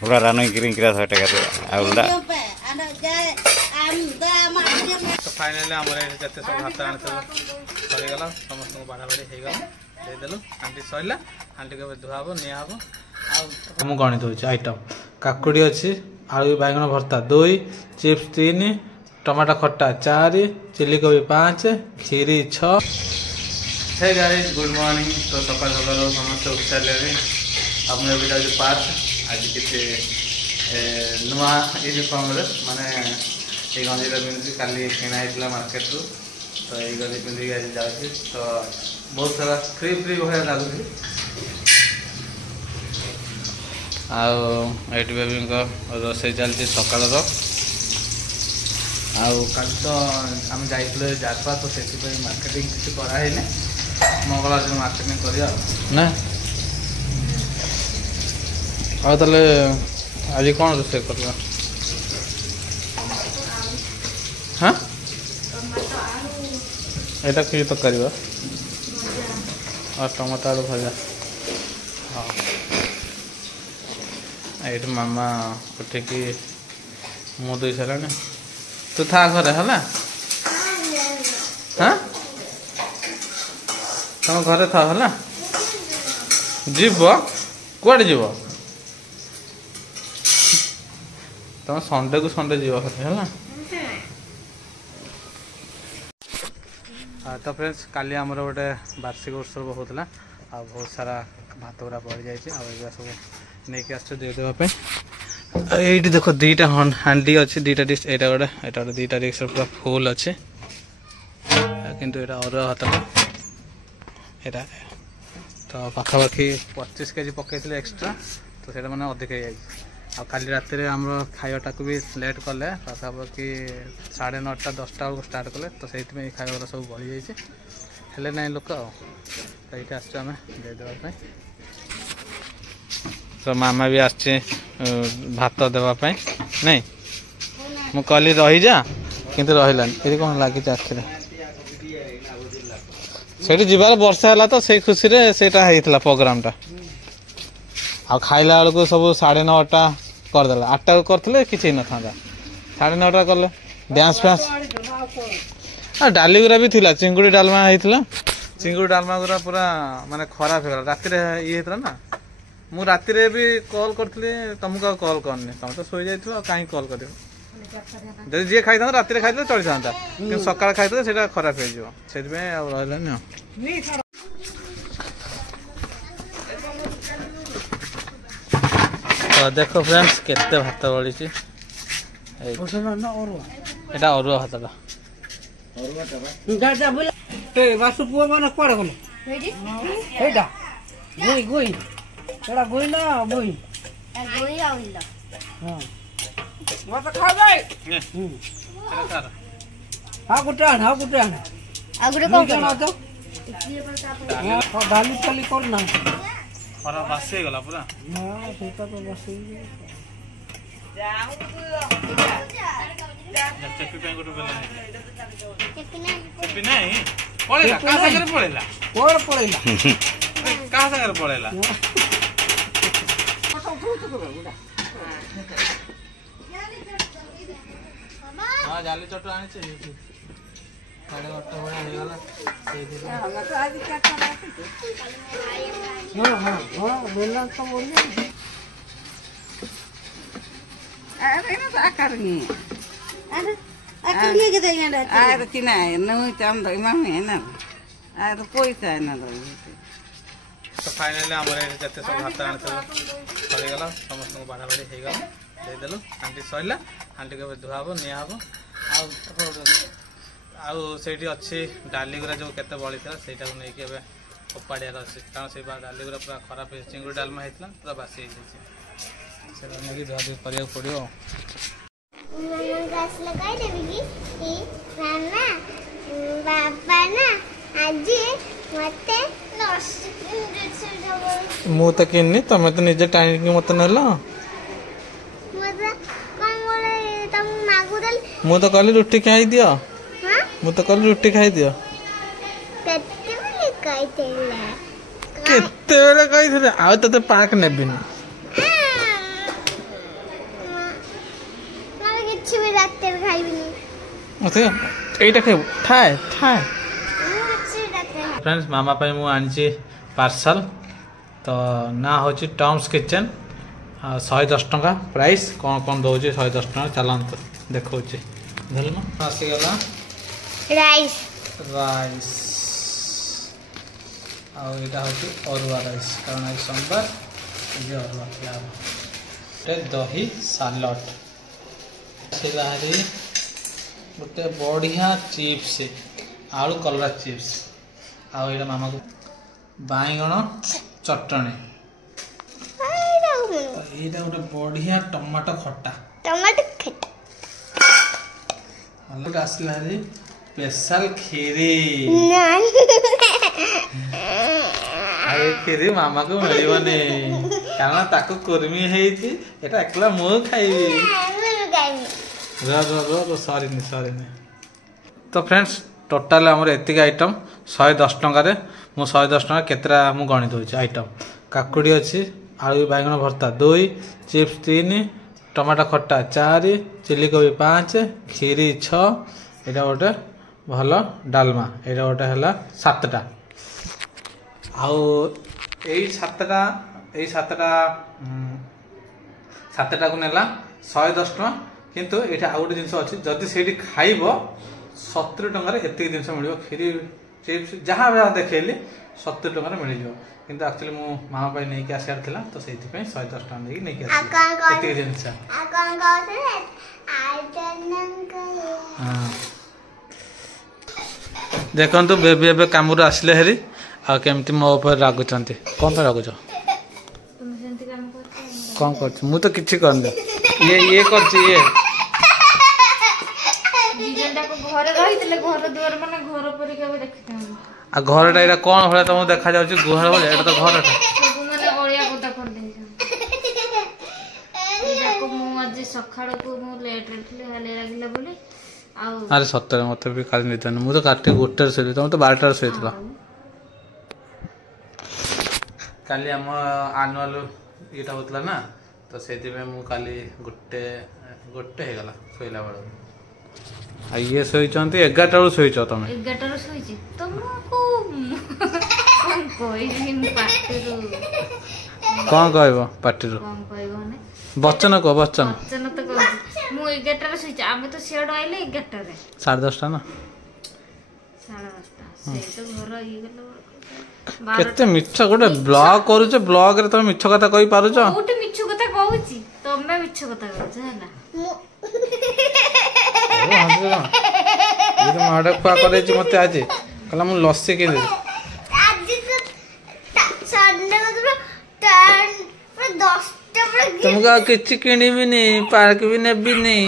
पूरा रानो किरिंग किरा 100 टका आउलडा तो फाइनली हमर जते सब भात आन सब सरी गला समस्त को बाड़ा बाड़ी हे गला दे देलु आंटी सइला आंटी के धुआबो नियाबो आ हम गणित होछ आइटम काकुडी अछि आलू बैंगन भरता 2 चिप्स 3 टमाटर खट्टा 4 चिल्ली कोबी 5 खीरी 6। हे गाइस गुड मॉर्निंग तो सकाळ सकाळ समस्त उठले अपने बेटा जो पास आज किते नुआ यूनिफॉर्म रे माने ए गंजी रे पिंदी काली किना आइतला मार्केट रो तो ए गंजी पिंदी आज जाउछी तो बहुत सारा फ्री फ्री होया लागुची आ एट बेबी को रोसे चलती सकाळ रो आ कल तो हम जाइतले जारपा तो सेति पे मार्केटिंग किछ करा है ने मंगलवार दिन मार्केटिंग करिया ना आ तले आज कौन रोसे करबा हाँ एटा कि तो करबा और टमाटर आलू भजा हाँ एट मामा उठे कि मुँह धोई सारा तू था घरे है हाँ तुम घरे था है जीव कौड़े जीव तुम संडे को संडे जीव है तो फ्रेंड्स काली आमर गोटे वार्षिक उत्सव होता आ बहुत सारा भात गुरा बढ़ जाए सब नहीं आस देदेवाई ये देखो दीटा हांडी अच्छे दीटा डिश यहाँ गोटे यहाँ गोटे दीटा डिश पूरा फुल अच्छे किंतु यहाँ अरुआ भात यहाँ तो पाखापाखि 25 केजी पकई एक्सट्रा तो से मैंने अधिक हो काली रात आम खावाटा को भी लेट कले पाखापाखि 9:30 10टा बेलू स्टार्ट कले तो से खावा सब बढ़ी जाइए ना लोक तो ये आम देदेवाई तो मामा भी आसचे भात देवाई नहीं मु कहली रही जा किंतु रहिलानी ये कौन लगी आखिरे से जीवार वर्षा है तो से खुशी से प्रोग्राम टा आ खाइला बेलू सब 9:30 करदे 8टा करते कि न था 9:30 कले डांस फैंस डाली गुरा भी थिला चिंगुड़ी डालमा होता चिंगुड़ी डालमा गुरा पूरा माने खराब हो रात ये होता ना मु राति रे भी कॉल करथले तुमको कॉल करनी तुम तो सोई जाइथो काई कॉल करियो जदि जे खाइ था राति रे खाइ चली जाता कि सकाळ खाइ तो सेटा खराब हो जिवो सेति में आ रहला न तो देखो फ्रेंड्स केते भात बळी छी एटा अरुआ भात ला अरुआ टा गाजा बोला ए बासु पुआ मन कोड कोन हेडा गोई गोई एड़ा गोई ना गोई गोई आउला हां मत खा जाए हां गुटान आ गुटे कोन तो हां डाली चली करना खरा बासे गला पूरा हां सेटा तो बासे जाऊ चेपी पे गुटे बेला चेपी नहीं पळेला का सागर पळेला कोड पळेला का सागर पळेला हाँ जाली चट आनी चाहिए 8:30 बड़ा हो गला हम तो आज क्या कर हां हां हां बेला तो बोलिए अरे ना सा करनी अरे अकेले के देंगे अरे किना नहीं हम तो इमाम है ना अरे कोई का ना तो फाइनली हमर जते सब भात आन सब सरी गला समस्त को बाड़ा बाड़ी हे गला दे देलु आंटी सइला आंटी के धुआबो नियाबो आ सेठी अच्छी डाली गुरा जो केते बळी था सेटा को नै के बे ओपाडिया अछि कारण से डाली गुरा पूरा खराब है चिंगुड़ी डालमा हेतला पूरा बासी हे छै से नै धुआ धुआ करिया पड़ियो मम्मा गाछ लगाई देबी कि मामा बाबा ना आज मते मु तो किन्नी तमे तो निजे टाइम के मत नेला मु तो कहली रोटी खाई दियो मु तो कहली रोटी खाई दियो केते बेले कहि थे आ तते पार्क नेबिनी এইটা খাইব ঠাଏ ঠাଏ फ्रेंड्स मामा पाई मु आनी पार्सल तो ना हूँ टम्स किचन 110 टंका प्राइस कौन कौन दौर 110 टंका चलते देखा आसीगला राइस राइस आईटा हूँ अरुआ राइस कारण आज सोमवार ये अरुआ खिया गोटे दही सालड बाहरी गोटे बढ़िया चिप्स आलू कलरा चिप्स आईटा मामा को बाईगण चटनी यहाँ गोटे बढ़िया टमाटो खट्टा आसला स्पेशल खीरी खीरी मामा को मिलबनी कारण ताको कुर्मी एटा एकला मु खाइबी सरी सरी तो फ्रेंड्स टोटाल आमर एतिक आइटम 110 टंका मु 110 टंका केतरा मु गणि दउछि आइटम काकुड़ी अच्छी आलू बैगन भर्ता 2 चिप्स 3 टमाटो खट्टा 4 चिली कोबी 5 खीरी 6 एटा गोटे भल डालमा एटा गोटे है 7टा आउ यही 7टा को नेला 110 टंका किंतु ये आउ गोटे जिन अच्छी जदि से खाइब 70 टंकार एतिक जिन मिल खीरी चिप्स जहाँ जहाँ देखली 70 टंकार मिल जाए किंतु एक्चुअली मो मामा पाई नहीं के आसार थिला तो सेति पे 110 टका नहीं नहीं के आसी एतिक जिनस देखंतु बेबी एबे कामरू आसले हेरी आ केमती मो ऊपर रागुचंती कोन पे रागुचो कौन कर मु तो किछि करन ये करछि ये घर रही घर दुआर माने घर परिका भी देखते हैं आ घरटा एटा कोन भले तुम देखा जाउछि गुहार भले एटा तो घरटा सब माने ओळिया गोटा कर दे जाको मु आज सखाळ को मु लेट उठले हाले लागिला बोली आ अरे सत्तर मत भी काली नितन मु तो काटे गोटर सोली तुम तो 12 टा सोइतला काली हम एनुअल एटा होतला ना तो सेति में मु काली गोटे गोटे हे गला सोइला बड़ आ ये सोइचंती 11 टा सोइच तमे 11 टा सोइची तुमको कोन कोइ दिन पाटिरो कोन कहबो पाटिरो कोन कहबो ने बच्चन को बच्चन तो कहू मु 11 टा सोइची आमे तो सेड आइले 11 टा रे 10:30 टा ना 10:30 से तो घर ई गेलो केते मिछ गोटे ब्लॉग करूछ ब्लॉग रे तुम मिछ कथा कहि पारुछ ओटे मिछ कथा कहूची तमे मिछ कथा कहछ हैला ये तो माडा खुआ करे मत आज कहला मु लस्सी के दे आज तो संडे को टर्न 10 टा तुमका किछि किनी भी नहीं पार्क भी नेबी नहीं